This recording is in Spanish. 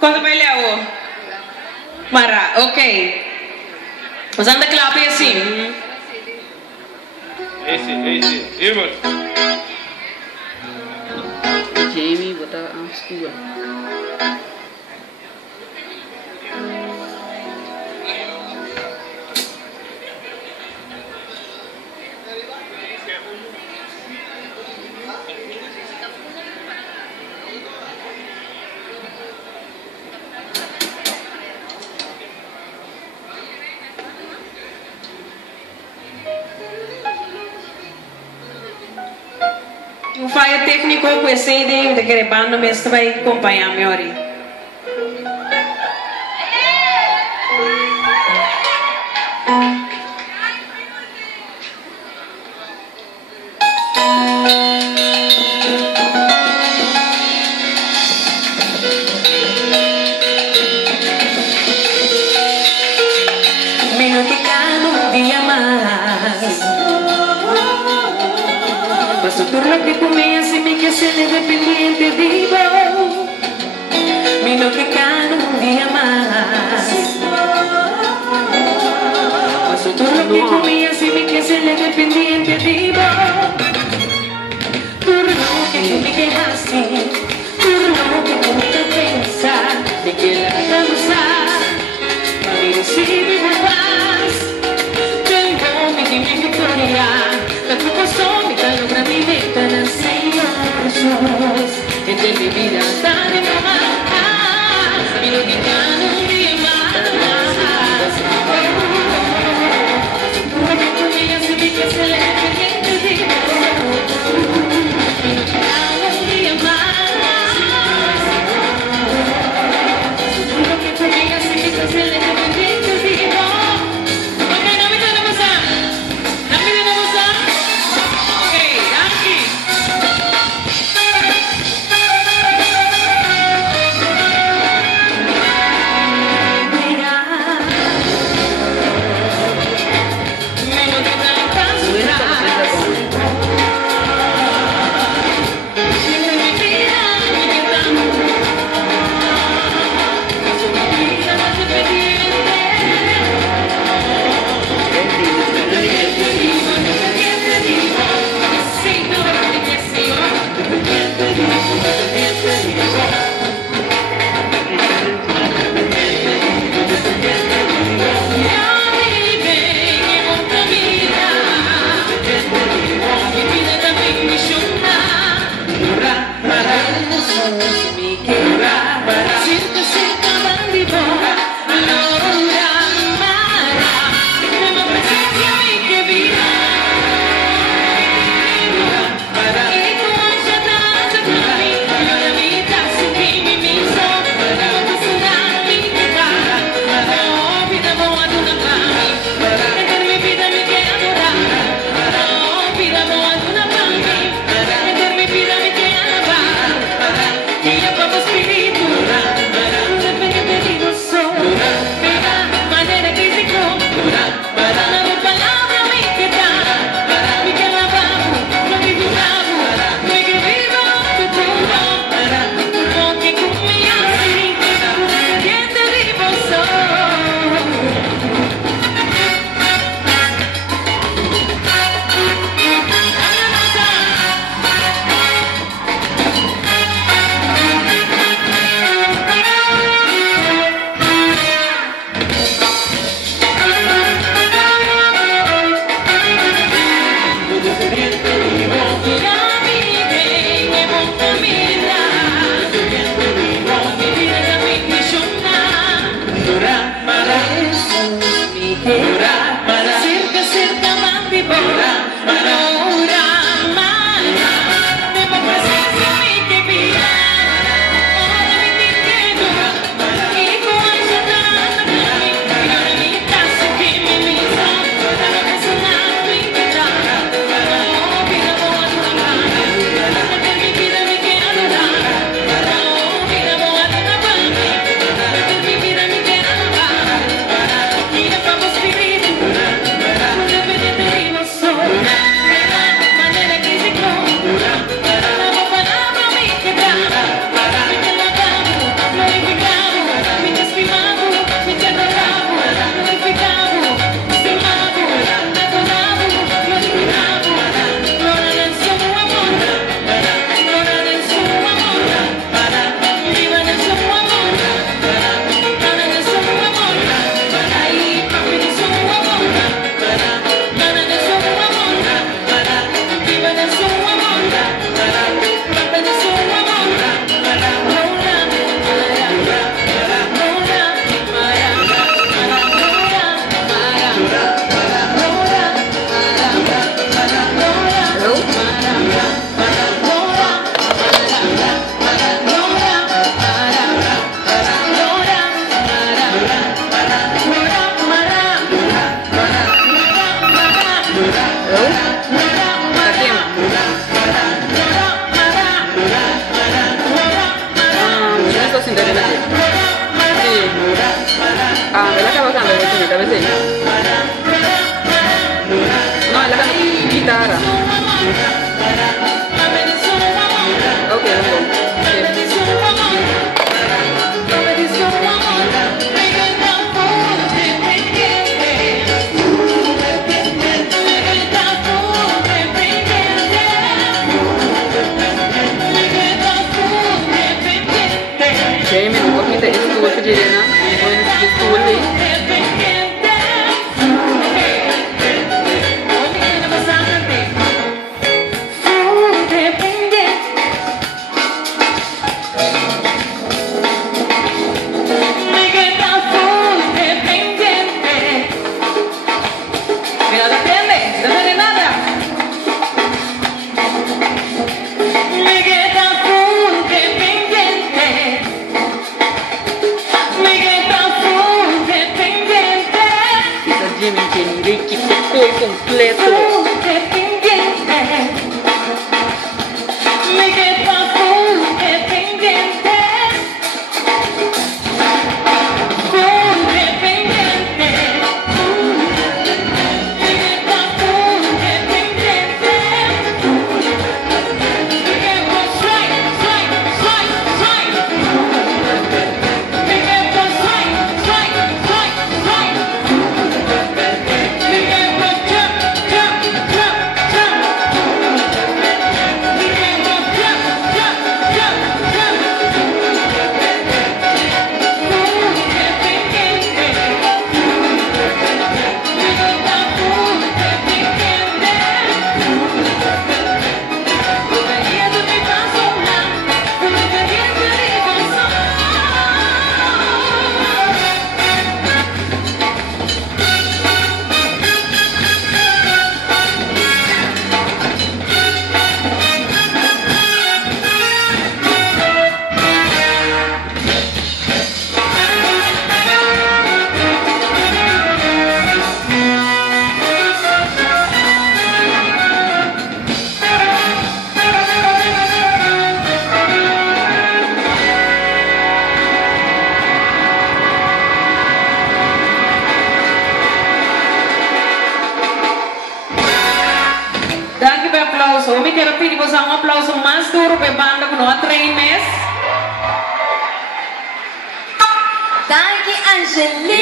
Quando peleou? Mara, ok. Usando a clave assim. Esse, irmão. Jamie, botar a sua. O falha técnico com esse ideia de que banda mesmo vai acompanhar melhor. Menos que cada dia mais. Paso por lo que comienza y me quedé dependiente de vos. Menos que cada día más. Paso por lo que comienza y me quedé dependiente de vos. Por lo que tú me quedaste, por lo que tú me pensas, de que la causar, no me recibe jamás. Tengo mi victoria, la tu corazón me logra mi ventana, Señor Jesús, entre mi vida No, la guitarra. Ok, Jamie, du wordt niet de eerste stoel voor Jelena. Gewoon de stoel heen. Jimmy tiene un equipo muy completo. Dank u per applauso. Mi quero pedir você um aplauso mais duro para a banda com nós 3 meses. Dank je, Angelique.